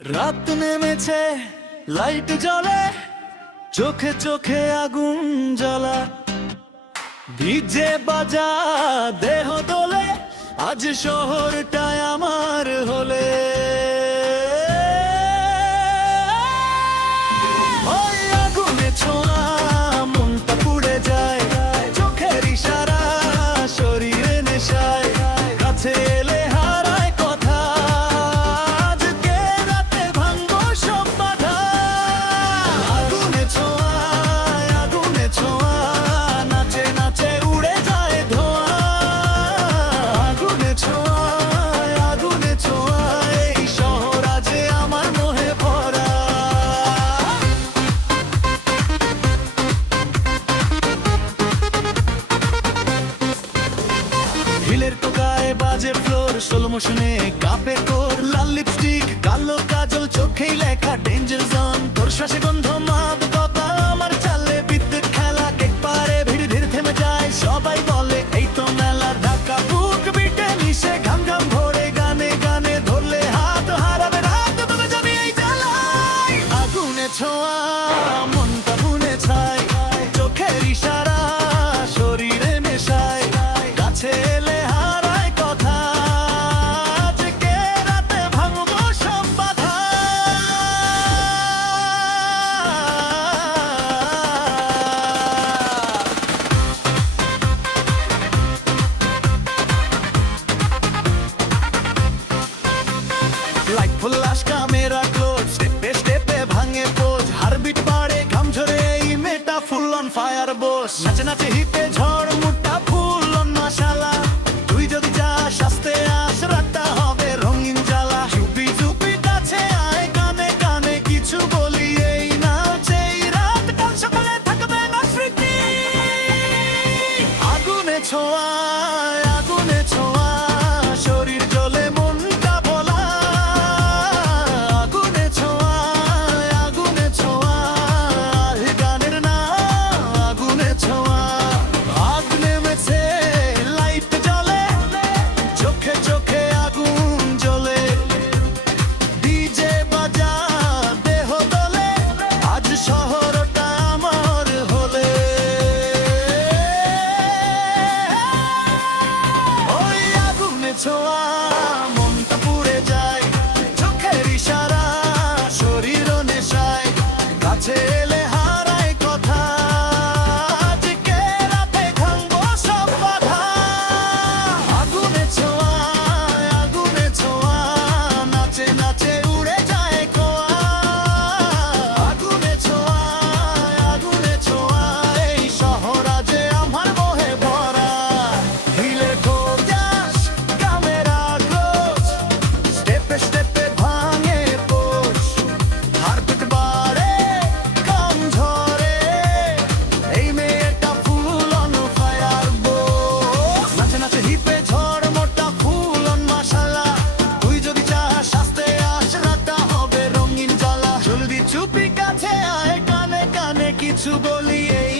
রাত নেমেছে, লাইট জ্বলে, চোখে চোখে আগুন জ্বলা, ডিজে বাজা, দেহ দোলে, আজ শহরটায় আমার হলে। ওই আগুনে ছোঁয়া, মনটা পুড়ে যায়, চোখের ইশারা, শরীরে নেশায়, কাছে এলে হারায় কথা, আজকে রাতে ভাঙবো সব বাধা। আগুনে ছোঁয়া, আগুনে ছোঁয়া, নাচে নাচে উড়ে যায় ধোঁয়া। আগুনে ছোঁয়া, আগুনে ছোঁয়া, এই শহর আজ আমার মোহে ভরা। হিলের টোকায় বাজে ফ্লোর, স্লো মোশনে কাঁপে তোর লাল লিপস্টিক, কালো কাজল, চোখেই লেখা ডেঞ্জার জোন। তোর শ্বাসে গন্ধ মাদকতা, আমার চালে বিদ্যুৎ খেলা, কেক পারে ভিড় ধীর থেমে যায়, সবাই বলে এই তো মেলা। ঢাকা বুক বিটে মিশে ঘাম ঘাম ভরে, গানে গানে ধরলে হাত হারাবে রাত, তবে যাবি এই জ্বালায়। আগুনে ছোঁয়া, মনটা ভুনে ছাই, চোখের ইশারা, শরীরে মেশায়, কাছে এলে হারায় কথা, আজকে রাতে ভাঙবো সব বাধা। লাইট ফ্ল্যাশ, ক্যামেরা ক্লোজ, স্টেপে স্টেপে ভাঙে পোজ, হারবিট বাড়ে, ঘাম ঝরে, এই মেয়েটা ফুল অন ফায়ার বস। নাচে নাচে হিপে ঝড়, মুডটা ফুল অন মাশালা, তুই যদি যাস আস্তে আস, রাতটা হবে রঙিন জ্বালা। চুপি চুপি কাছে আয়, কানে কানে কিছু বলি, এই নাচ এই রাত, কাল সকালে থাকবে না স্মৃতি। আগুনে ছোঁয়া, আগুনে ছোঁয়া, শরীর জ্বলে মনটা ভোলা। আগুনে ছোঁয়া, আগুনে ছোঁয়া, গানের নাম আগুনে ছোঁয়া। আগ নেমেছে, লাইট জ্বলে, চোখে চোখে আগুন জ্বলে, ডিজে বাজা, দেহ দোলে, আজ শহরটা আমার হলে। ওই আগুনে ছোঁয়া, মনটা পুড়ে যায়, চোখের ইশারা, শরীর নেশায়, কাছে এলে হারায় কথা, আজকে রাতে ভাঙবো সব বাধা। আগুনে ছোঁয়া, আগুনে ছোঁয়া, নাচে নাচে উড়ে যায় খোয়া। আগুনে ছোঁয়া, আগুনে ছোঁয়া, এই শহর আজ আমার মোহে ভরা। হিলে ঠোঁটাস, ক্যামেরা ক্লোজ, স্টেপে স্টেপে ভাঙে পোষ, হারবিট বাড়ে, ঘাম ঝরে, এই মেয়েটা ফুল অন ফায়ার বস। নাচে নাচে হিপে ঝড়, মোটা ফুল অন মাশালা, তুই যদি চাস আস্তে আস, রাতটা হবে রঙিন জ্বালা। জলদি চুপি কাছে আয়, কানে কানে কিছু বলি, এই